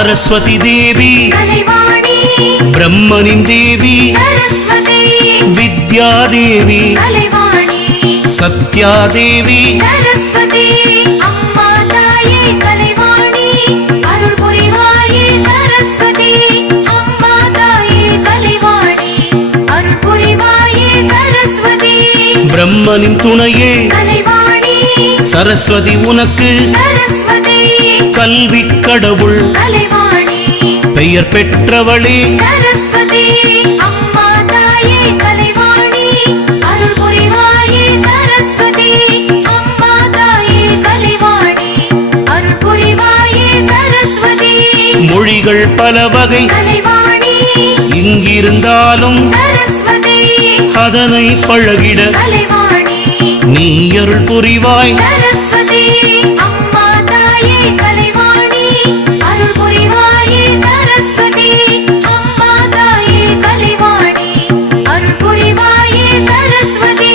सरस्वती देवी कलैवाणी ब्रह्मनिन देवी सरस्वती विद्या देवी कलैवाणी सत्या देवी सरस्वती अम्मा ताये कलैवाणी अरुள் புரிவாயே सरस्वती अम्मा ताये कलैवाणी अरुள் புரிவாயே सरस्वती ब्रह्मनिन तुணையே कलैवाणी सरस्वती उनக்கு सरस्वती कल्वी கடவுள் कलैवाणी பெயர் பெற்றவளே सरस्वती अम्मा ताये कलैवाणी अरुள் புரிவாயே सरस्वती अम्मा ताये कलैवाणी अरुள் புரிவாயே सरस्वती மொழிகள் பல வகை कलैवाणी இங்கிருந்தாலும் सरस्वती அதனை பழகிட कलैवाणी நீ அருள் புரிவாய் सरस्वती अम्मा ताये कलैवाणी अरुள் புரிவாயே सरस्वती अम्मा ताये कलैवाणी अरुள் புரிவாயே सरस्वती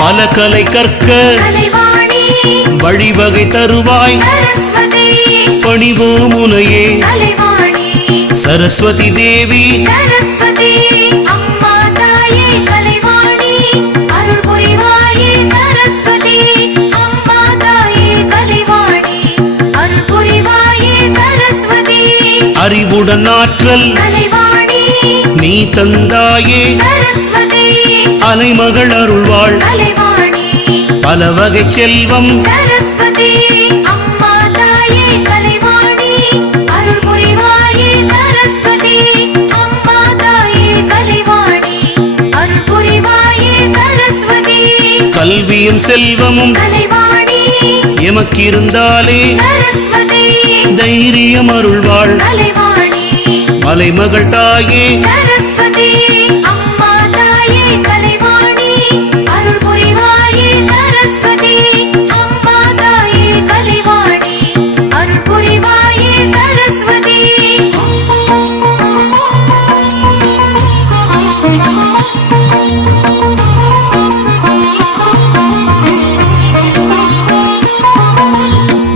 பல கலை கற்க कलैवाणी வழிவகை தருவாய் सरस्वती பணிவோம் உனையே कलैवाणी सरस्वती देवी सरस्वती अम्मा ताये कलैवाणी अरुள் புரிவாயே सरस्वती अम्मा ताये कलैवाणी अरुள் புரிவாயே सरस्वती அறிவுடன் ஆற்றல் कलैवाणी நீ தந்தாயே सरस्वती அலைமகள் அருள்வாள் कलैवाणी பல வகை செல்வம் सरस्वती अम्मा ताये कलैवाणी अरुள் புரிவாயே सरस्वती अम्मा ताये कलैवाणी अरुள் புரிவாயே सरस्वती கல்வியும் செல்வமும் कलैवाणी எமக்கிருந்தாலே सरस्वती தைரியம் அருள்வாள் कलैवाणी மலைமகள் தாயே सरस्वती अम्मा ताये कलैवाणी अरुள் புரிவாயே सरस्वती अम्मा ताये कलैवाणी अरुள் புரிவாயே सरस्वती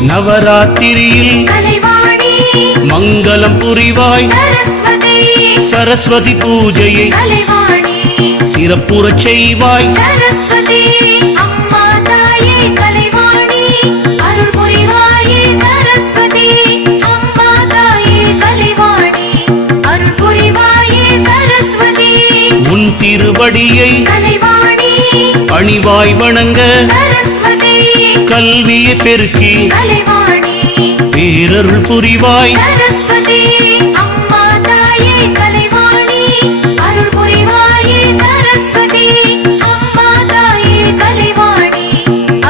நவராத்திரியில் कलैवाणी மங்களம் புரிவாய் सरस्वती சரஸ்வதி பூஜையை कलैवाणी சிறப்புறச் செய்வாய் सरस्वती अम्मा ताये कलैवाणी अरुள் புரிவாயே सरस्वती अम्मा ताये कलैवाणी अरुள் புரிவாயே सरस्वती உன் திருவடியை कलैवाणी பணிவாய் வணங்க सरस्वती கல்வியை பெருக்கி कलैवाणी பேரருள் புரிவாய் सरस्वती अम्मा ताये कलैवाणी अरुள் புரிவாயே सरस्वती अम्मा ताये कलैवाणी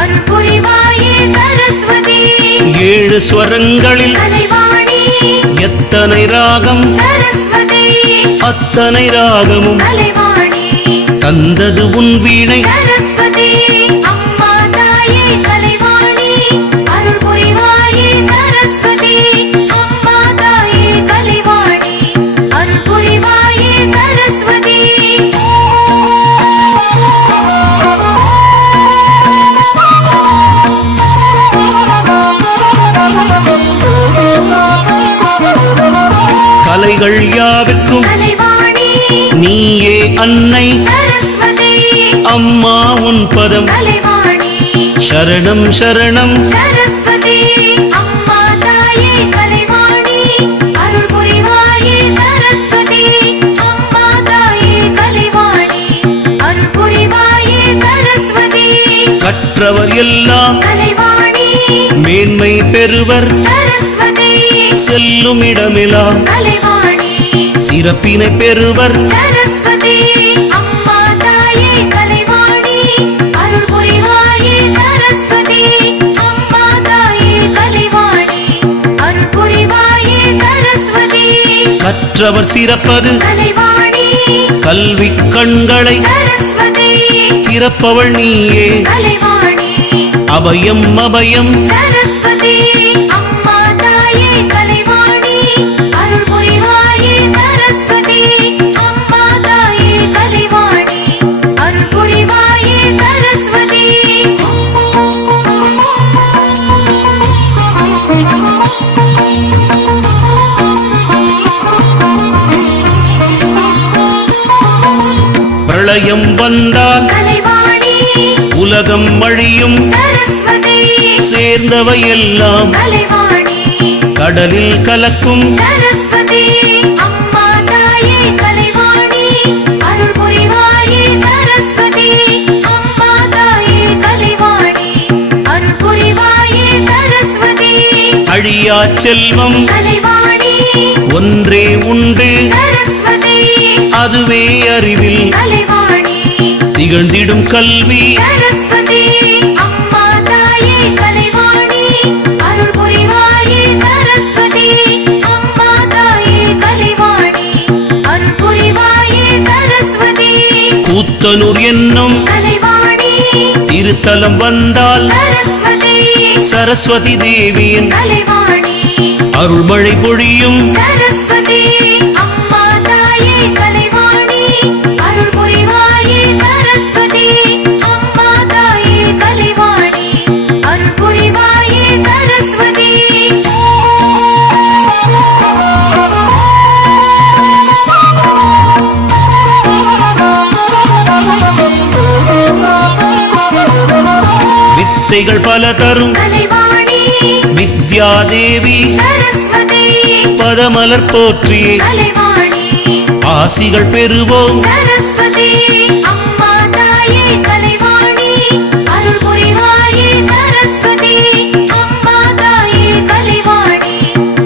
अरुள் புரிவாயே सरस्वती ஏழு ஸ்வரங்களில் कलैवाणी எத்தனை ராகம் सरस्वती அத்தனை ராகமும் कलैवाणी தந்தது உன் வீணை सरस्वती अम्मा ताये कलैवाणी अरुள் புரிவாயே सरस्वती अम्मा ताये कलैवाणी अरुள் புரிவாயே सरस्वती கலைகள் யாவிற்கும் कलैवाणी நீயே அன்னை सरस्वती அம்மா உன் பதம் कलैवाणी சரணம் சரணம் सरस्वती अम्मा ताये कलैवाणी अरुள் புரிவாயே सरस्वती अम्मा ताये कलैवाणी अरुள் புரிவாயே सरस्वती கற்றவர் எல்லாம் कलैवाणी மேன்மை பெறுவர் सरस्वती செல்லும் இடமெல்லாம் कलैवाणी சிறப்பினை பெறுவர் सरस्वती अम्मा ताये कलैवाणी अरुள் புரிவாயே सरस्वती अम्मा ताये कलैवाणी अरुள் புரிவாயே सरस्वती கற்றவர் சிறப்பது कलैवाणी கல்வி கண்களை सरस्वती திறப்பவள் நீயே कलैवाणी அபயம் அபயம் सरस्वती अम्मा ताये कलैवाणी अरुள் புரிவாயே सरस्वती अम्मा பிரளயம் வந்தால் கலைவாணி உலகம் அழியும் சரஸ்வதி சேர்ந்தவை எல்லாம் கலைவாணி கடலில் கலக்கும் சரஸ்வதி அம்மா தாயே கலைவாணி அருள் புரிவாயே சரஸ்வதி அம்மா தாயே கலைவாணி அருள் புரிவாயே சரஸ்வதி அழியா செல்வம் கலைவாணி ஒன்றே உண்டு சரஸ்வதி அதுவே அறிவில் கலைவாணி திகழ்ந்திடும் கல்வி சரஸ்வதி அம்மா தாயே கலைவாணி அருள் புரிவாயே சரஸ்வதி அம்மா தாயே கலைவாணி அருள் புரிவாயே சரஸ்வதி கூத்தனூர் என்னும் கலைவாணி திருத்தலம் வந்தால் சரஸ்வதி சரஸ்வதி தேவியின் கலைவாணி அருள்மழை பொழியும் சரஸ்வதி அம்மா தாயே கலைவாணி அருள் புரிவாயே சரஸ்வதி அம்மா தாயே கலைவாணி அருள் புரிவாயே சரஸ்வதி வித்தைகள் பல தரும் கலைவாணி வித்யாதேவி சரஸ்வதி பதமலர் போற்றியே கலைவாணி ஆசிகள் பெறுவோம் சரஸ்வதி அம்மா தாயே கலைவாணி அருள் புரிவாயே சரஸ்வதி அம்மா தாயே கலைவாணி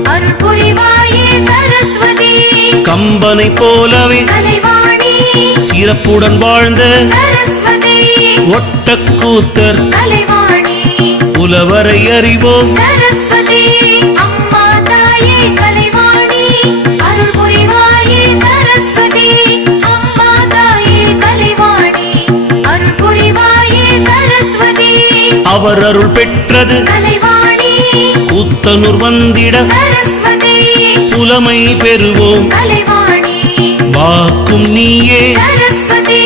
அருள் புரிவாயே சரஸ்வதி கம்பனை போலவே கலைவாணி சிறப்புடன் வாழ்ந்த சரஸ்வதி ஒட்டக்கூத்தர் கலைவாணி புலவரை அறிவோம் சரஸ்வதி அம்மா தாயே கலைவாணி அருள் புரிவாயே சரஸ்வதி அம்மா தாயே கலைவாணி அருள் புரிவாயே சரஸ்வதி அவர் அருள் பெற்றது கலைவாணி கூத்தனூர் வந்திட சரஸ்வதி புலமை பெறுவோம் கலைவாணி வாக்கும் நீயே சரஸ்வதி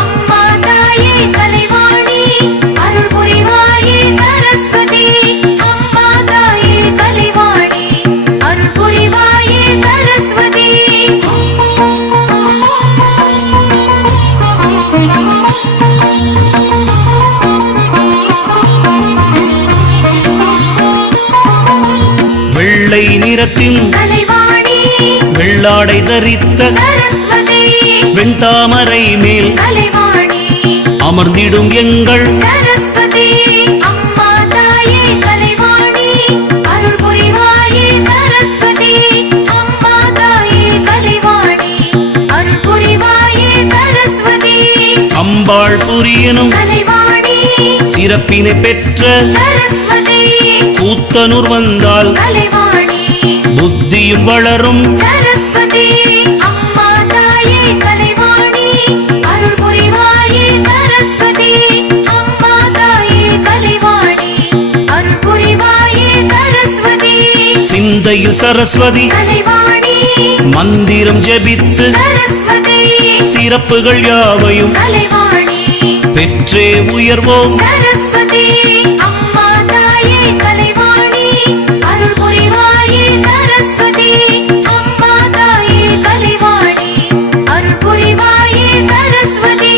அம்மா தாயே கலைவாணி அருள் புரிவாயே சரஸ்வதி அம்மா தாயே கலைவாணி அருள் புரிவாயே சரஸ்வதி வெள்ளை நிறத்தின் கலைவாணி வெள்ளாடை தரித்த சரஸ்வதி வெண்தாமரை மேல் கலைவாணி அமர்ந்திடும் எங்கள் சரஸ்வதி அம்மா தாயே கலைவாணி அருள் புரிவாயே சரஸ்வதி அம்மா தாயே கலைவாணி அருள் புரிவாயே சரஸ்வதி அம்பாள் புரியனும் கலைவாணி சிறப்பினை பெற்ற சரஸ்வதி கூத்தனூர் வந்தால் கலைவாணி புத்தியும் வளரும் சரஸ்வதி அம்மா தாயே கலைவாணி அருள் புரிவாயே சரஸ்வதி அம்மா தாயே கலைவாணி அருள் புரிவாயே சரஸ்வதி சிந்தையில் சரஸ்வதி கலைவாணி மந்திரம் ஜெபித்து சரஸ்வதி சிறப்புகள் யாவையும் கலைவாணி பெற்றே உயர்வோம் சரஸ்வதி அம்மா தாயே கலைவாணி அருள் புரிவாயே சரஸ்வதி அம்மா தாயே கலைவாணி அருள் புரிவாயே சரஸ்வதி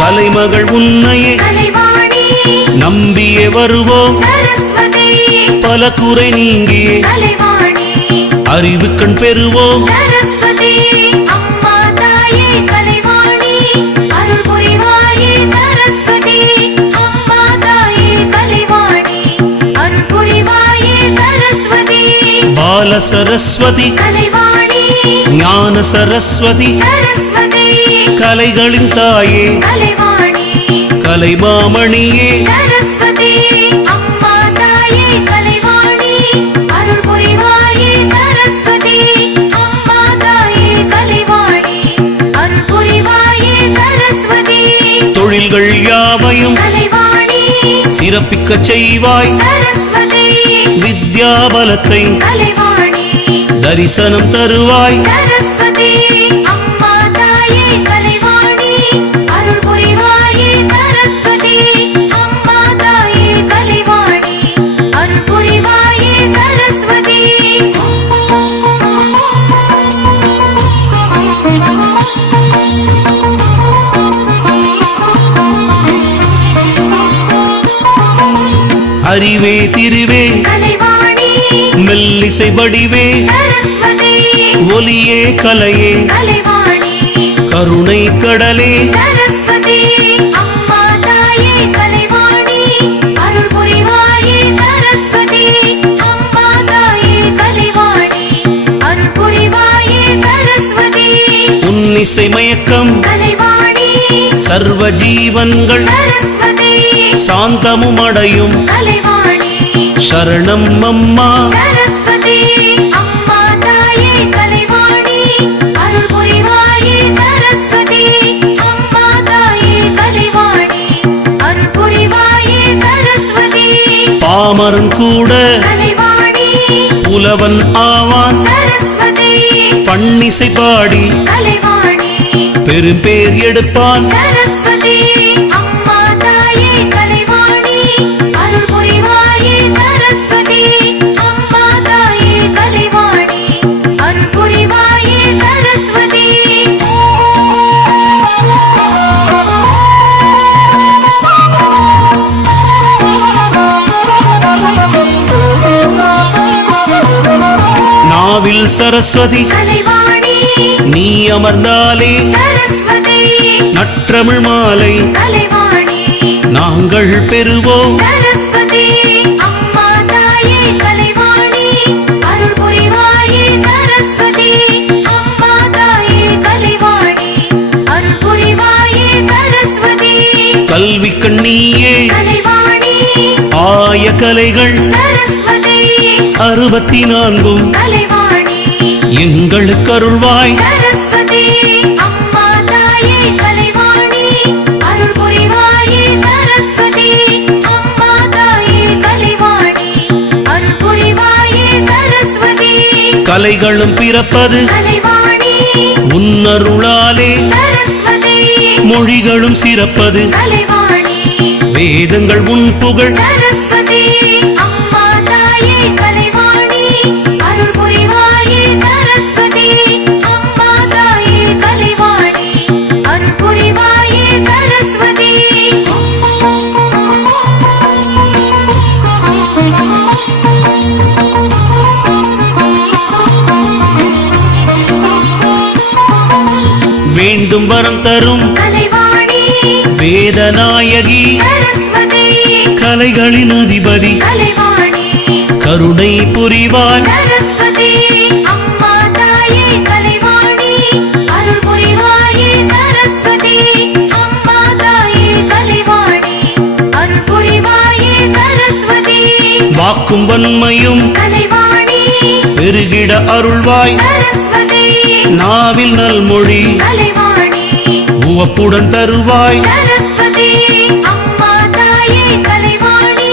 கலைமகள் உன்னையே கலைவாணி நம்பியே வருவோம் சரஸ்வதி பல குறை நீங்கியே கலைவாணி அறிவு கண் பெறுவோம் சரஸ்வதி அம்மா தாயே கலைவாணி அருள் புரிவாயே சரஸ்வதி அம்மா தாயே கலைவாணி அருள் புரிவாயே சரஸ்வதி பால சரஸ்வதி கலைவாணி ஞான சரஸ்வதி சரஸ்வதி கலைகளின் தாயே கலைவாணி கலைமாமணியே சரஸ்வதி அம்மா தாயே கலைவாணி அருள் புரிவாயே சரஸ்வதி அம்மா தாயே கலைவாணி அருள் புரிவாயே சரஸ்வதி தொழில்கள் யாவையும் கலைவாணி சிறப்பிக்கச் செய்வாய் சரஸ்வதி வித்யாபலத்தை கலைவாணி தரிசனம் தருவாய் சரஸ்வதி அம்மா தாயே கலைவாணி அருள் புரிவாயே சரஸ்வதி அம்மா தாயே அறிவே திருவே கலைவாணி மெல்லிசை வடிவே சரஸ்வதி ஒலியே கலையே கலைவாணி கருணை கடலே சரஸ்வதி அம்மா தாயே கலைவாணி அருள் புரிவாயே சரஸ்வதி அம்மா தாயே கலைவாணி அருள் புரிவாயே சரஸ்வதி உன்னிசை மயக்கம் கலைவாணி சர்வ ஜீவன்கள் சரஸ்வதி சாந்தமும் அடையும் கலைவாணி சரணம் அம்மா சரஸ்வதி அம்மா தாயே கலைவாணி அருள் புரிவாயே சரஸ்வதி அம்மா தாயே கலைவாணி அருள் புரிவாயே சரஸ்வதி பாமரன் கூட கலைவாணி புலவன் ஆவான் சரஸ்வதி பண்ணிசை பாடி கலைவாணி பெரும்பேர் எடுப்பான் சரஸ்வதி அம்மா தாயே கலைவாணி அருள் புரிவாயே சரஸ்வதி அம்மா தாயே கலைவாணி அருள் புரிவாயே சரஸ்வதி நாவில் சரஸ்வதி கலைவாணி நீ அமர்ந்தாலே சரஸ்வதி நற்றமிழ் மாலை கலைவாணி நாங்கள் பெறுவோம் சரஸ்வதி அம்மா தாயே கலைவாணி அருள் புரிவாயே சரஸ்வதி அம்மா தாயே கலைவாணி அருள் புரிவாயே சரஸ்வதி கல்வி கண்ணியே கலைவாணி ஆய கலைகள் சரஸ்வதி 64 கலைவாணி எங்களுக்கு அருள்வாய் சரஸ்வதி அம்மா தாயே கலைவாணி அருள் புரிவாயே சரஸ்வதி அம்மா தாயே கலைவாணி அருள் புரிவாயே சரஸ்வதி கலைகளும் பிறப்பது கலைவாணி உன்னருளாலே சரஸ்வதி மொழிகளும் சிறப்பது கலைவாணி வேதங்கள் உன் புகழ் சரஸ்வதி அம்மா தாயே கலைவாணி அருள் புரிவாயே சரஸ்வதி அம்மா தாயே கலைவாணி அருள் புரிவாயே சரஸ்வதி வேண்டும் வரம் தரும் கலைவாணி வேதநாயகி சரஸ்வதி கலைகளின் அதிபதி கலைவாணி கருணை புரிவாய் சரஸ்வதி அம்மா தாயே கலைவாணி அருள் புரிவாயே சரஸ்வதி அம்மா தாயே கலைவாணி அருள் புரிவாயே சரஸ்வதி வாக்கும் வன்மையும் கலைவாணி பெருகிட அருள்வாய் சரஸ்வதி நாவில் நல்மொழி கலைவாணி உவப்புடன் தருவாய் சரஸ்வதி அம்மா தாயே கலைவாணி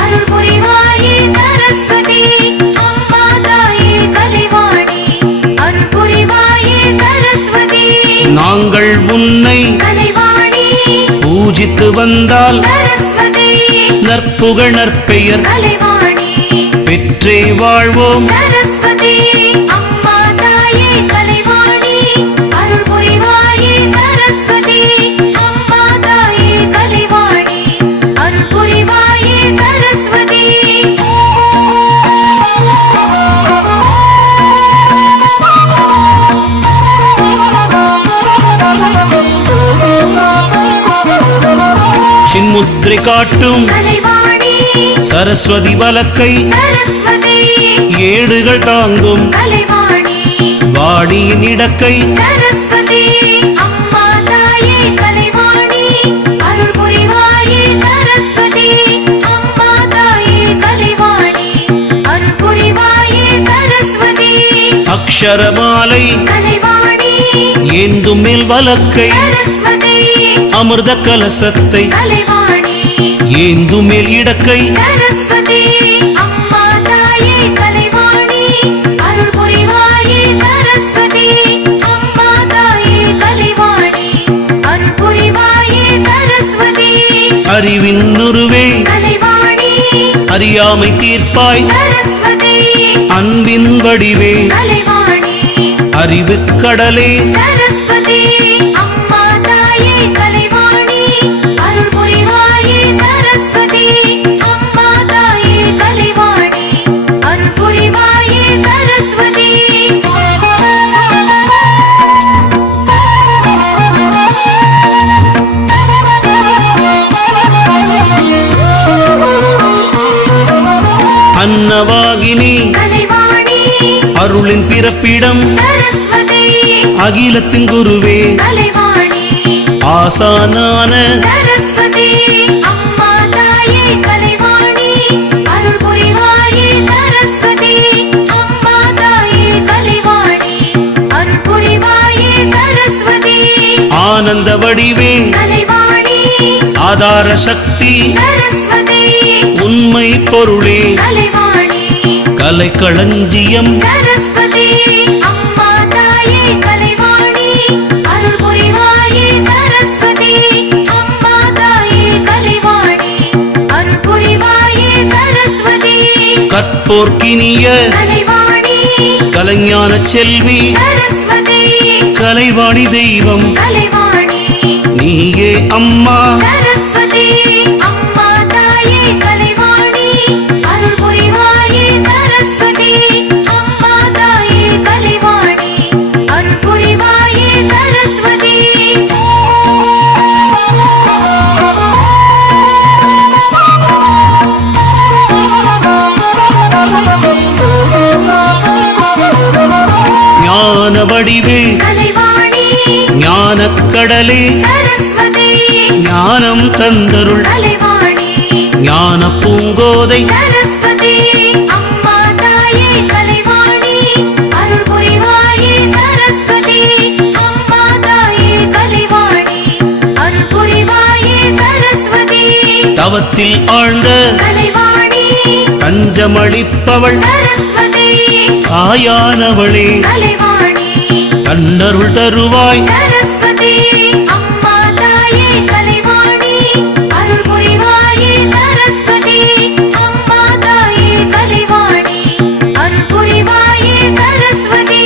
அருள் புரிவாயே சரஸ்வதி அம்மா தாயே கலைவாணி அருள் புரிவாயே சரஸ்வதி நாங்கள் உன்னை கலைவாணி பூஜித்து வந்தால் சரஸ்வதி நற்புகழ் நற்பெயர் கலைவாணி பெற்றே வாழ்வோம் சரஸ்வதி அம்மா தாயே கலைவாணி அருள் புரிவாயே சரஸ்வதி அம்மா தாயே கலைவாணி அருள் புரிவாயே சரஸ்வதி சின்முத்திரை காட்டும் கலைவாணி சரஸ்வதி வலக்கை சரஸ்வதி ஏடுகள் தாங்கும் கலைவாணி வாடியின் இடக்கை சரஸ்வதி அம்மா தாயே கலைவாணி அருள் புரிவாயே சரஸ்வதி அம்மா தாயே கலைவாணி அருள் புரிவாயே சரஸ்வதி அக்ஷரமாலை கலைவாணி ஏந்தும் மேல் வலக்கை சரஸ்வதி அமிர்த கலசத்தை கலைவாணி ஏந்தும் மேல் இடக்கை சரஸ்வதி அம்மா தாயே கலைவாணி அருள் புரிவாயே சரஸ்வதி அம்மா தாயே கலைவாணி அருள் புரிவாயே சரஸ்வதி அறிவின் உருவே கலைவாணி அறியாமை தீர்ப்பாய் சரஸ்வதி அன்பின் வடிவே கலைவாணி அறிவு கடலே சரஸ்வதி அம்மா தாயே கலைவாணி அருள் புரிவாயே சரஸ்வதி அம்மா ஞானவாகினி கலைவாணி அருளின் பிறப்பிடம் சரஸ்வதி அகிலத்தின் குருவே கலைவாணி ஆசானான சரஸ்வதி அம்மா தாயே கலைவாணி அருள் புரிவாயே சரஸ்வதி அம்மா தாயே கலைவாணி அருள் புரிவாயே சரஸ்வதி ஆனந்த வடிவே கலைவாணி ஆதார சக்தி சரஸ்வதி உண்மை பொருளே கலைவாணி கலைக்களஞ்சியம் சரஸ்வதி அம்மா தாயே கலைவாணி அருள் புரிவாயே சரஸ்வதி அம்மா தாயே கலைவாணி அருள் புரிவாயே சரஸ்வதி கற்போர்க்கினிய கலைவாணி கலைஞான செல்வி சரஸ்வதி கலைவாணி தெய்வம் கலைவாணி நீயே அம்மா சரஸ்வதி அம்மா தாயே கலைவாணி அருள் புரிவாயே சரஸ்வதி அம்மா தாயே கலைவாணி அருள் புரிவாயே சரஸ்வதி ஞான வடிவே கலைவாணி ஞானக்கடலே சரஸ்வதி ஞானம் தந்தருள் கலைவாணி ஞான பூங்கோதை சரஸ்வதி அம்மா தாயே கலைவாணி அருள் புரிவாயே சரஸ்வதி அம்மா தாயே கலைவாணி அருள் புரிவாயே சரஸ்வதி தவத்தில் ஆழ்ந்த கலைவாணி தஞ்சமளிப்பவள் சரஸ்வதி தாயானவளே கலைவாணி தன்னருள் தருவாய் சரஸ்வதி அம்மா தாயே கலைவாணி அருள் புரிவாயே சரஸ்வதி அம்மா தாயே கலைவாணி அருள் புரிவாயே சரஸ்வதி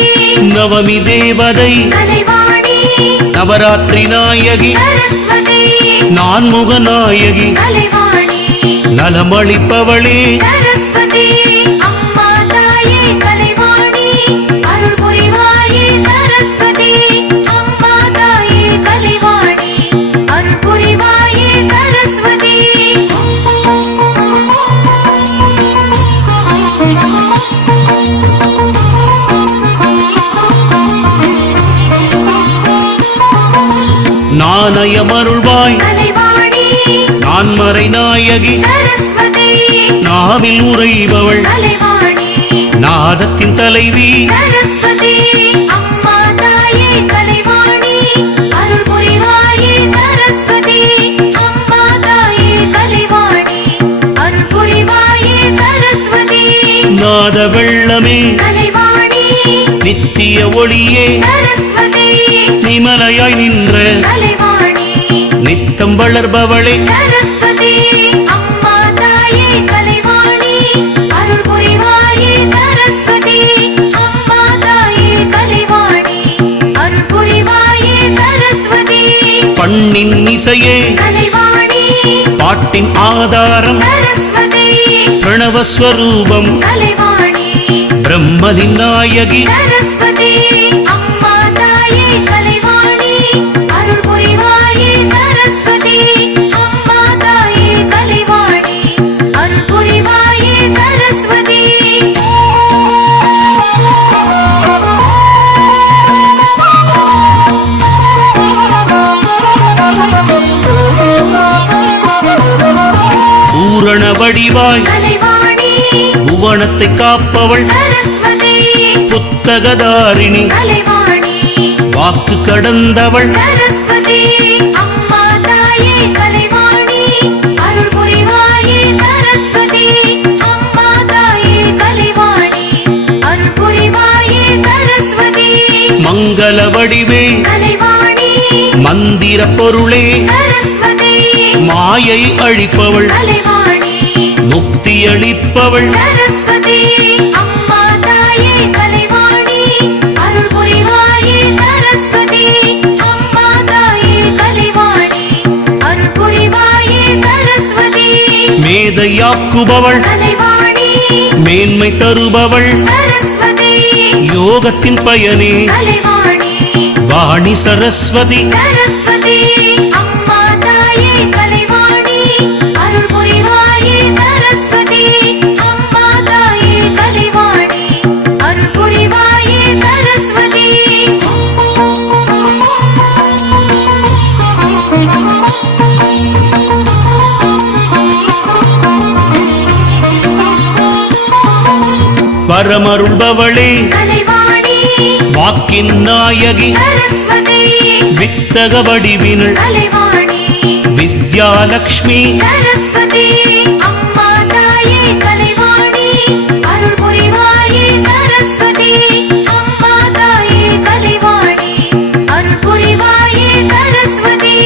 நவமி தேவதை கலைவாணி நவராத்திரி நாயகி சரஸ்வதி நான்முக நாயகி கலைவாணி நலமளிப்பவளே சரஸ்வதி அம்மா தாயே கலைவாணி அருள் புரிவாயே சரஸ்வதி அம்மா தாயே கலைவாணி அருள் புரிவாயே சரஸ்வதி நாணயமருள்வாய் கலைவாணி நான்மறை நாயகி சரஸ்வதி நாவில் உறைபவள் கலைவாணி நாதத்தின் தலைவி சரஸ்வதி அம்மா தாயே கலைவாணி அருள் புரிவாயே சரஸ்வதி அம்மா தாயே கலைவாணி அருள் புரிவாயே சரஸ்வதி நாத வெள்ளமே கலைவாணி நித்திய ஒளியே சரஸ்வதி நிமலையாய் நின்ற கலைவாணி நித்தம் வளர்பவளே சரஸ்வதி அம்மா தாயே கலைவாணி அருள் புரிவாயே சரஸ்வதி அம்மா தாயே கலைவாணி அருள் புரிவாயே சரஸ்வதி பண்ணின் இசையே கலைவாணி பாட்டின் ஆதாரம் சரஸ்வதி பிரணவஸ்வரூபம் கலைவாணி பிரம்மனின் நாயகி சரஸ்வதி அம்மா தாயே கலைவாணி அருள் புரிவாயே சரஸ்வதி அம்மா தாயே கலைவாணி அருள் புரிவாயே சரஸ்வதி பூரண வடிவாய் கலைவாணி புவனத்தை காப்பவள் சரஸ்வதி புத்தகதாரிணி கலைவாணி வாக்கு கடந்தவள் சரஸ்வதி அம்மா தாயே கலைவாணி அருள் புரிவாயே சரஸ்வதி அம்மா தாயே கலைவாணி அருள் புரிவாயே சரஸ்வதி மங்கள வடிவே கலைவாணி மந்திர பொருளே சரஸ்வதி மாயை அழிப்பவள் கலைவாணி முக்தி அளிப்பவள் சரஸ்வதி அம்மா தாயே கலைவாணி அருள் புரிவாயே சரஸ்வதி அம்மா தாயே கலைவாணி அருள் புரிவாயே சரஸ்வதி மேதையாக்குபவள் கலைவாணி மேன்மை தருபவள் சரஸ்வதி யோகத்தின் பயனே கலைவாணி வாணி சரஸ்வதி சரஸ்வதி அம்மா தாயே கலைவாணி அருள் புரிவாயே சரஸ்வதி அம்மா தாயே வரமருள்பவளே கலைவாணி வாக்கின் நாயகி சரஸ்வதி வித்தக வடிவினள் கலைவாணி வித்யாலக்ஷ்மி சரஸ்வதி அம்மா தாயே கலைவாணி அருள் புரிவாயே சரஸ்வதி அம்மா தாயே கலைவாணி அருள் புரிவாயே சரஸ்வதி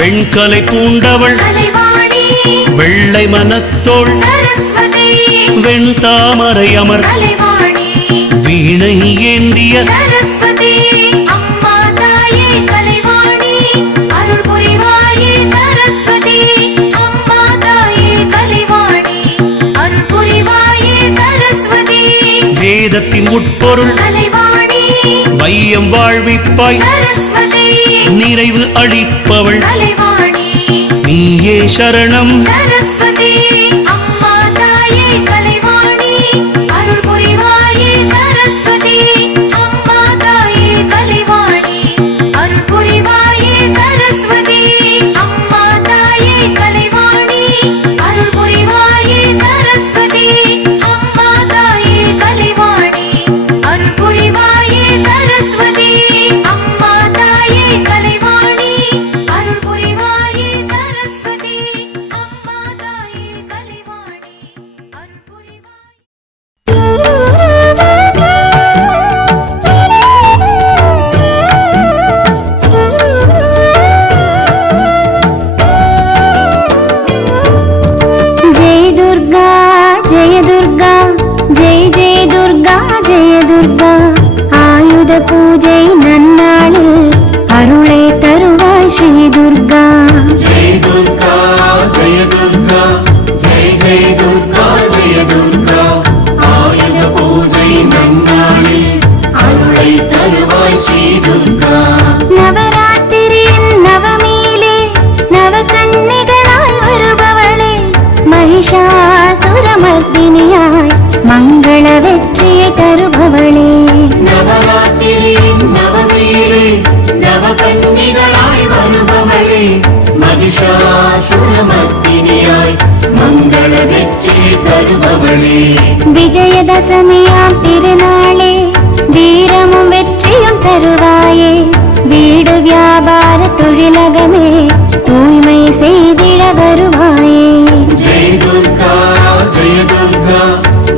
வெண்கலை பூண்டவள் கலைவாணி வெள்ளை மனத்தோள் சரஸ்வதி வெண்தாமரை அமர் கலைவாணி வீணை ஏந்திய சரஸ்வதி அம்மா தாயே கலைவாணி அருள் புரிவாயே சரஸ்வதி அம்மா தாயே கலைவாணி அருள் புரிவாயே சரஸ்வதி வேதத்தின் உட்பொருள் கலைவாணி வையம் வாழ்விப்பாய் சரஸ்வதி நிறைவு அளிப்பவள் கலைவாணி நீயே சரணம் சரஸ்வதி அம்மா தாயே கலைவாணி அருள் புரிவாயே சரஸ்வதி அம்மா தாயே கலைவாணி அருள் புரிவாயே சரஸ்வதி அம்மா தாயே கலைவாணி அருள் புரிவாயே சரஸ்வதி அம்மா தாயே கலைவாணி அருள் புரிவாயே சரஸ்வதி அம்மா தாயே கலைவாணி அருள் புரிவாயே சரஸ்வதி அம்மா தாயே கலைவாணி அருள் புரிவாயே जय दुर्गा जय दुर्गा जय जय दुर्गा जय दुर्गा आयुध पूजै नन्नाळिल अरुளை தருவாய் ஸ்ரீ துர்கா जय दुर्गा जय दुर्गा जय जय दुर्गा जय दुर्गा आयुध पूजै नन्नाளில் அருளை தருவாய் ஸ்ரீ துர்கா நவராத்திரியின் நவமியிலே நவகன்னிகளாய் வருபவளே மகிஷாசுரமர்த்தினியாய் மங்கள வெற்றியை தருபவளே நவராத்திரியின் நவமியிலே நவகன்னிகளாய் வருபவளே மகிஷாசுரமர்த்தினியாய் மங்கள வெற்றி தருபவளே விஜயதசமியாம் திருநாளே வீரமும் வெற்றியும் தருவாயே வீடு வியாபார தொழிலகமே தூய்மை செய்திட வருவாயே जय दुर्गा जय दुर्गा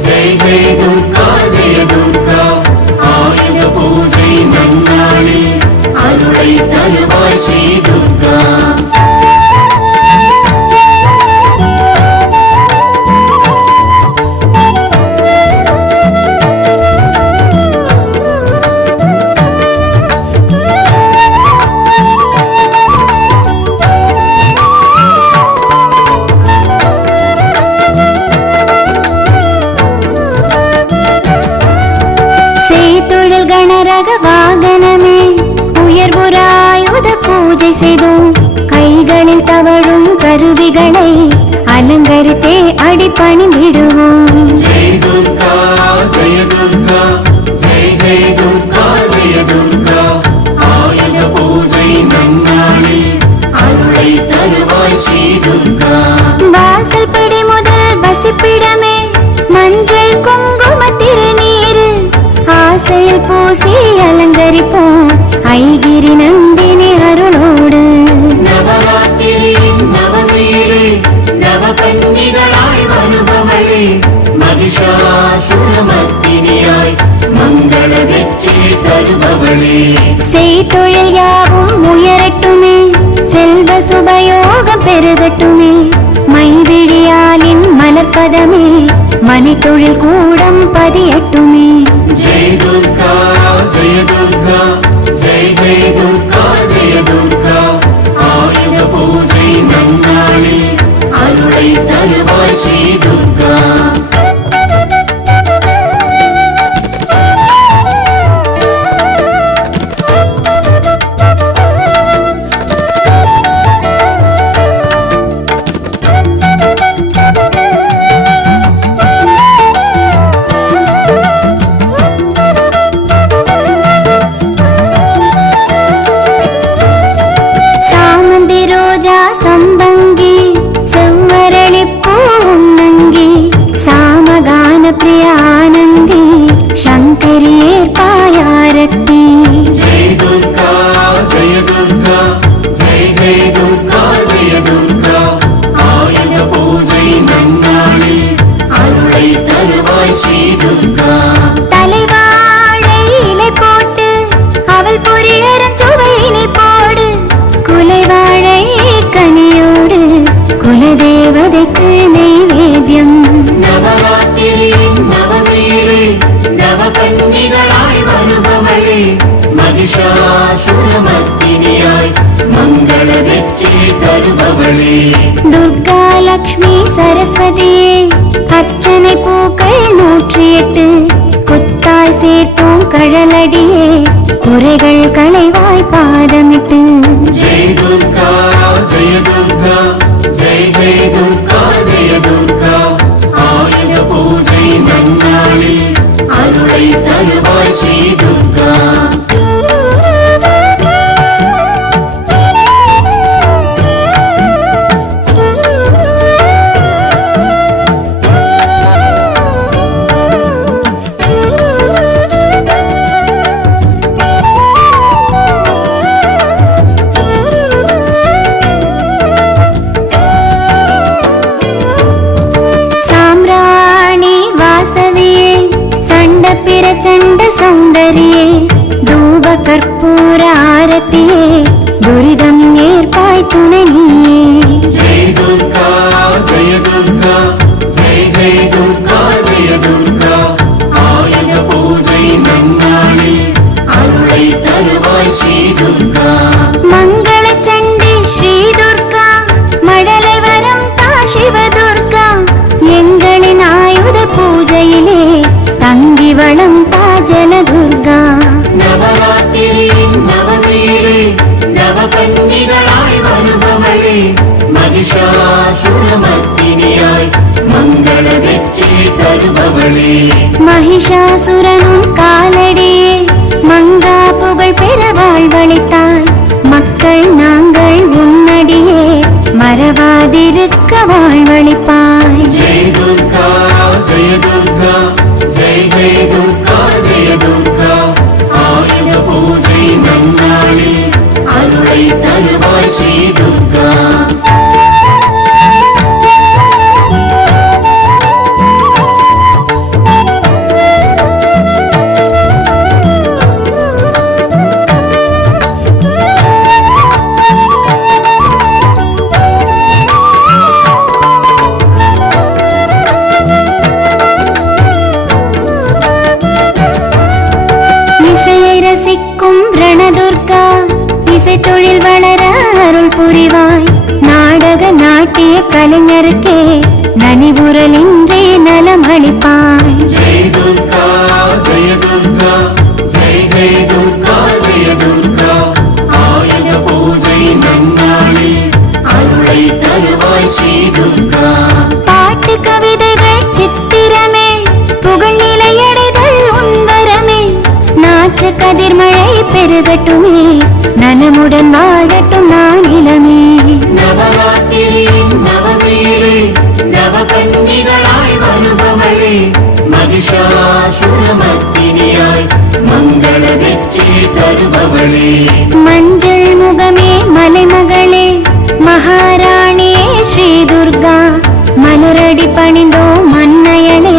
जय जय दुर्गा जय दुर्गा आयुध पूजै नन्नाளில் அருளை தருவாய் ஸ்ரீ துர்கா செய்தொழில் கணரக வாகனமே உயர்வுராயுத பூஜை செய்தோம் கைகளில் தவழும் கருவிகளை அலங்கரித்தே அடிபணிந்திடுவோம் जय दुर्गा जय दुर्गा जय जय दुर्गा जय दुर्गा आयुध पूजै नन्नाளில் அருளை தருவாய் ஸ்ரீ துர்கா வாசல் படி முதல் வசிப்பிடமே மஞ்சள் குங்கும திருநீரு ஆசையில் பூசி அலங்கரிப்போம் ஐகிரி நந்தினி அருளோடு நவராத்திரியின் நவமியிலே நவகன்னிகளாய் வருபவளே மகிஷாசுரமர்த்தினியாய் மங்கள வெற்றி தருபவளே செய்தொழில் யாவும் உயரட்டுமே செல்வ சுபயோகம் பெருகட்டுமே மைவிழியாலின் மலர்பதமே மனைத்தொழில் கூடம் பதியட்டுமே जय दुर्गा जय दुर्गा जय जय दुर्गा जय दुर्गा आयुध पूजै नन्नाளில் அருளை தருவாய் ஸ்ரீ துர்கா ஜெய துர்கா ஜெய துர்கா ஆயுத பூஜை நன்னாளில் அருளை தருவாய் ஸ்ரீ துர்கா தலைவாழை இலை போட்டு அவள் பொரியரன் சுவையினை போடு குலைவாழை கனியோடு குலதேவதைக்கு நைவேத்தியம் நவராத்திரியின் நவமீரே நவகன்னிகளாய் வருபவளே மகிஷாசுரமர்த்தினியாய் மங்கள வெற்றி தருபவளே துர்கா லக்ஷ்மி சரஸ்வதியே அர்ச்சனை பூக்கள் 108 குத்தாய் சேர்த்தோம் கழலடியே குறைகள் களைவாய் பாதமிட்டு ஜெய துர்கா ஜெய துர்கா ஜெய ஜெய துர்கா ஜெய துர்கா ஆயுத பூஜை நன்னாளில் அருளை தருவாய் ஸ்ரீ துர்கா பிரச்சண்ட சௌந்தரியே தூப கற்பூர ஆரத்தியே துரிதம் ஏற்பாய் துணை நீயே ஜெய துர்கா ஜெய துர்கா ஜெய ஜெய துர்கா ஜெய துர்கா ஆயுத பூஜை நன்னாளில் அருளை தருவாய் ஸ்ரீ துர்கா மங்கள சண்டி ஸ்ரீ துர்கா மடலை வரம் தா சிவ துர்கா எங்களின் ஆயுத பூஜையிலே தங்கி வளம் தா ஜல துர்கா நவராத்திரியின் நவமீரே நவகன்னிகளாய் வருபவளே மகிஷாசுரமர்த்தினியாய் மங்கள வெற்றி தருபவளே மகிஷாசுரனும் காலடியே மங்கா புகழ் பெற வாழ்வளித்தாய் மக்கள் நாங்கள் உன்னடியே மறவாதிருக்க வாழ்வளிப்பாய் ஜெய துர்கா ஜெய துர்கா ஜெய ஜெய துர்கா ஜெய துர்கா ஆயுத பூஜை நன்னாளில் அருளை தருவாய் ஸ்ரீ துர்கா ரணதுர்கா இசை தொழில் வளர அருள் புரிவாய் நாடக நாட்டிய கலைஞருக்கே நனிவுரலின்றே நலம் அளிப்பாய் ஜெய துர்கா ஜெய துர்கா ஜெய ஜெய துர்கா ஜெய துர்கா ஆயுத பூஜை நன்னாளில் அருளை தருவாய் ஸ்ரீ துர்கா பாட்டு கவிதைகள் சித்திரமே புகழ் நிலையடைதல் உன்வரமே நாற்று கதிர்மழை பெருகட்டுமே நலமுடன் வாழட்டும் நானிலமே நவராத்திரியின் நவமீரே நவகன்னிகளாய் வருபவளே மகிஷாசுரமர்த்தினியாய் மங்கள வெற்றி தருபவளே மஞ்சள் முகமே மலைமகளே மகாராணியே ஸ்ரீ துர்கா மலரடி பணிந்தோ மன்னயனே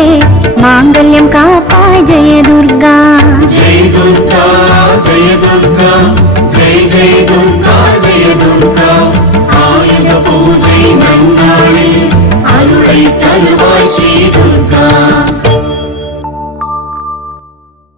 மாங்கல்யம் காப்பாய் ஜெய துர்கா ஜெய துர்கா ஜெய துர்கா ஜெய ஜெய துர்கா ஜெய துர்கா ஆயுத பூஜை நன்னாளில் அருளை தருவாய் ஸ்ரீ துர்கா